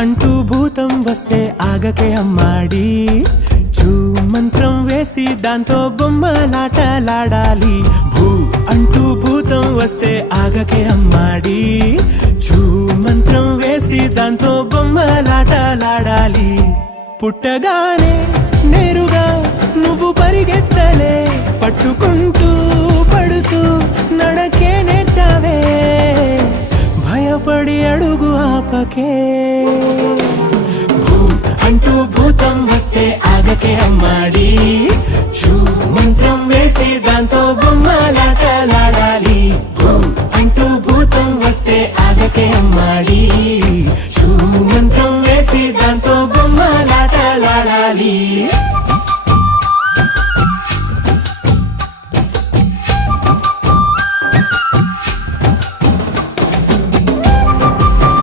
అంటూ భూతం వస్తే ఆగకే అమ్మాడి, చూ మంత్రం వేసి దాంతో బొమ్మలాటలాడాలి. భూ అంటూ భూతం వస్తే ఆగకే అమ్మాడి, చూ మంత్రం వేసి దాంతో బొమ్మలాటలాడాలి. పుట్టగానే నేరుగా నువ్వు పరిగెత్తలే, పట్టుకుంటూ పడుతూ నడకే నేర్చావే, భయపడి అడుగు ఆపకే. భూ అంటూ భూతం వస్తే ఆగకే అమ్మాడి, చూ మంత్రం వేసి దాంతో బొమ్మలాటలాడాలి. భూ అంటూ భూతం వస్తే ఆగకే అమ్మాడి.